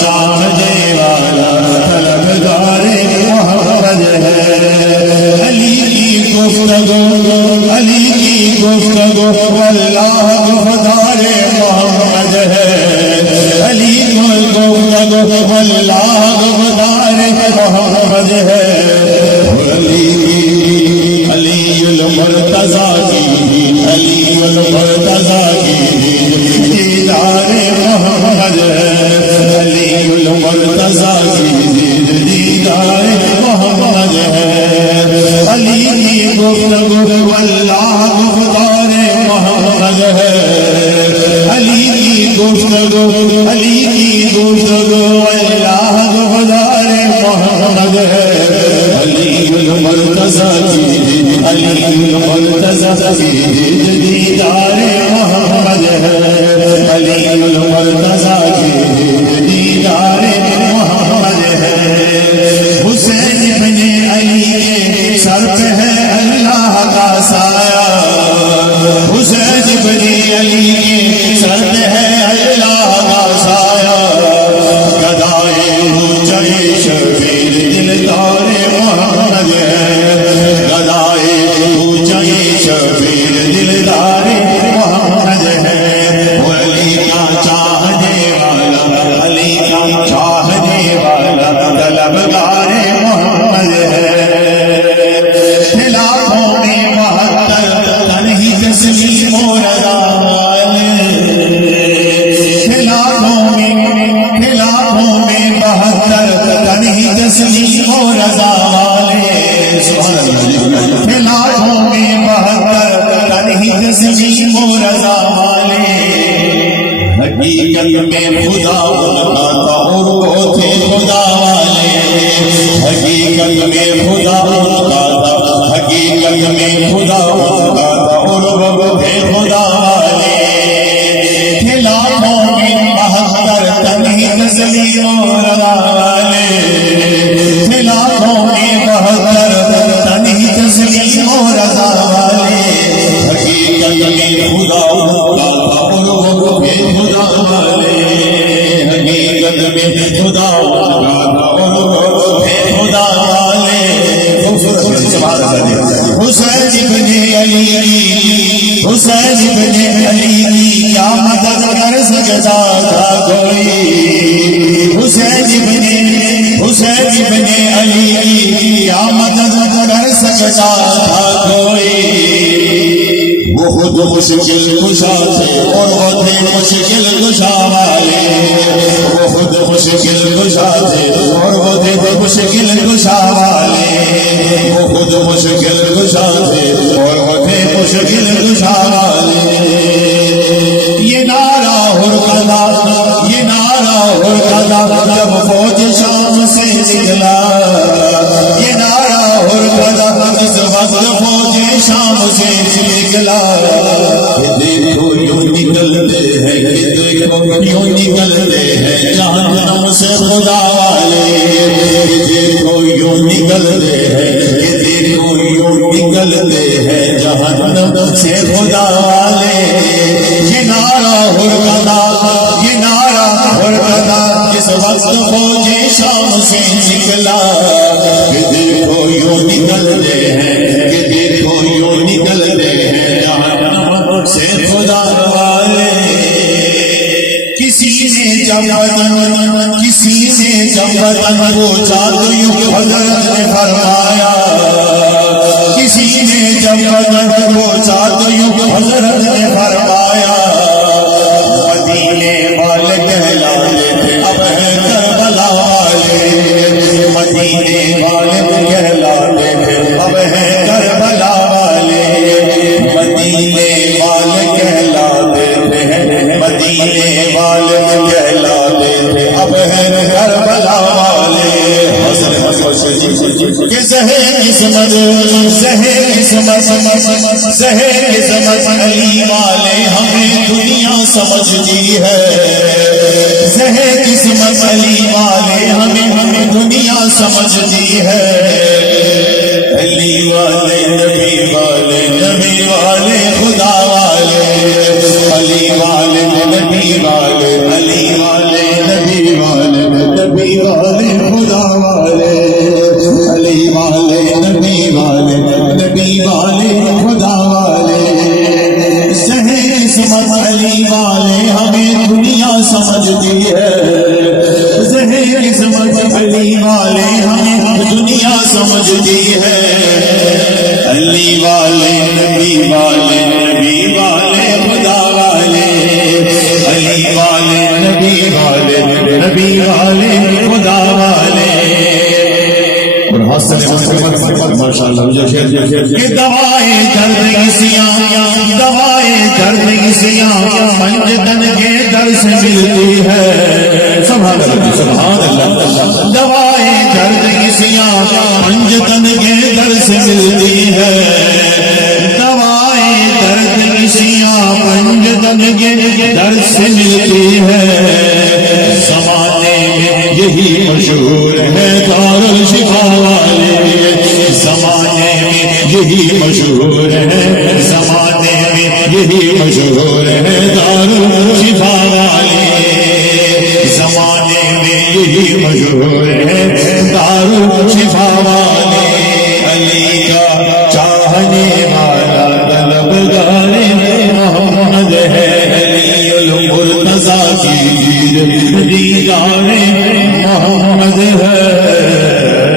چاہنے والا طلبگار محمد ہے. علی کی گفتگو واللہ گفتار محمد ہے. علی کی گفتگو واللہ گفتار محمد ہے. علی المرتضیٰ کی دیدار محمد ہے. علی المرتضیٰ کی دیدار محمد ہے. علی کی گفتگو واللہ گفتار محمد ہے. علی کی گفتگو واللہ گفتار محمد ہے. علی المرتضیٰ کی دیدار محمد ہے. علی المرتضیٰ کی دیدار محمد ہے. حسین ابن علی کے سر پہ ہے اللہ کا سایہ. حسین ابن علی کے سر پہ ہے اللہ کا سایہ. گدائے اونچے شبیر دلدار محمد ہے. گدائے اونچے شبیر دلدار محمد ہے. علی کا چاہنے والا طلبگار محمد ہے. خلافوں میں 72 تنہی تسلیم و رضا والے. خلافوں میں 72 تنہی تسلیم و رضا والے. خلافوں میں 72 تنہی تسلیم و رضا والے. حقیقت میں خدا کا تھا اور وہ تھے خدا والے. حقیقت میں خدا کا تھا. حقیقت میں خدا کا تھا اور وہ تھے خدا والے. خلافوں میں 72 تنہی تسلیم و رضا والے. خلافوں میں 72 تنہی تسلیم و رضا والے. حقیقت میں خدا کا تھا اور وہ تھے خدا والے. حقیقت میں خدا کا تھا اور وہ تھے خدا والے. حسین ابن علی کیا مدد کر سکتا تھا کوئی. حسین ابن علی کیا مدد کر سکتا تھا کوئی. وہ خود مشکل کشا تھے اور وہ تھے مشکل کشا والے. وہ خود مشکل کشا تھے اور وہ تھے مشکل کشا والے. وہ خود مشکل کشا تھے اور وہ تھے مشکل کشا والے. یہ نعرہ ہرکدا جب فوج شام سے نکلا. یہ نعرہ ہرکدا اس وقت فوج شام سے نکلا. دیکھو یوں نکلتے ہیں یوں نکلتے ہیں جہنم سے خدا والے. دیکھو یوں نکلتے ہیں دیکھو یوں نکلتے ہیں جہنم سے خدا والے. یہ نعرہ ہرکدا اس وقت فوج شام سے نکلا. دیکھو یوں نکلتے ہیں دیکھو یوں نکلتے ہیں جہنم سے خدا والے. کسی نے جب وطن پوچھا تو یوں حضرت نے فرمایا. کسی نے جب وطن پوچھا تو یوں حضرت نے فرمایا. مدینے والے کہلاتے تھے اب ہے کربلا والے. مدینے والے کہلاتے تھے اب ہے کربلا والے. مدینے والے کہلاتے تھے مدینے والے کہلاتے تھے اب ہے کربلا والے. کہ زہر قسمت علی والے ہمیں دنیا سمجھتی ہے. زہر قسمت علی والے ہمیں دنیا سمجھتی ہے. علی والے نبی والے خدا والے. علی والے نبی والے علی والے نبی والے سمجھتی ہے علی والے نبی والے نبی والے خدا والے علی والے نبی والے نبی والے خدا والے اور حسن ماشاءاللہ کہ دوائیں درد کسیاں دوائیں درد کسیاں منجدن کے در سے ملتی ہے سبحان اللہ دوائیں درد کسیاں منجدن کے در سے ملتی ہے دوائیں درد کسیاں منجدن کے در سے ملتی ہے زمانے میں یہی مشہور ہے دار الشفا والے زمانے میں یہی مشہور ہے زمانے میں یہی مشہور ہے دار الشفا والے زمانے میں یہی مشہور ہے دار الشفا والے علی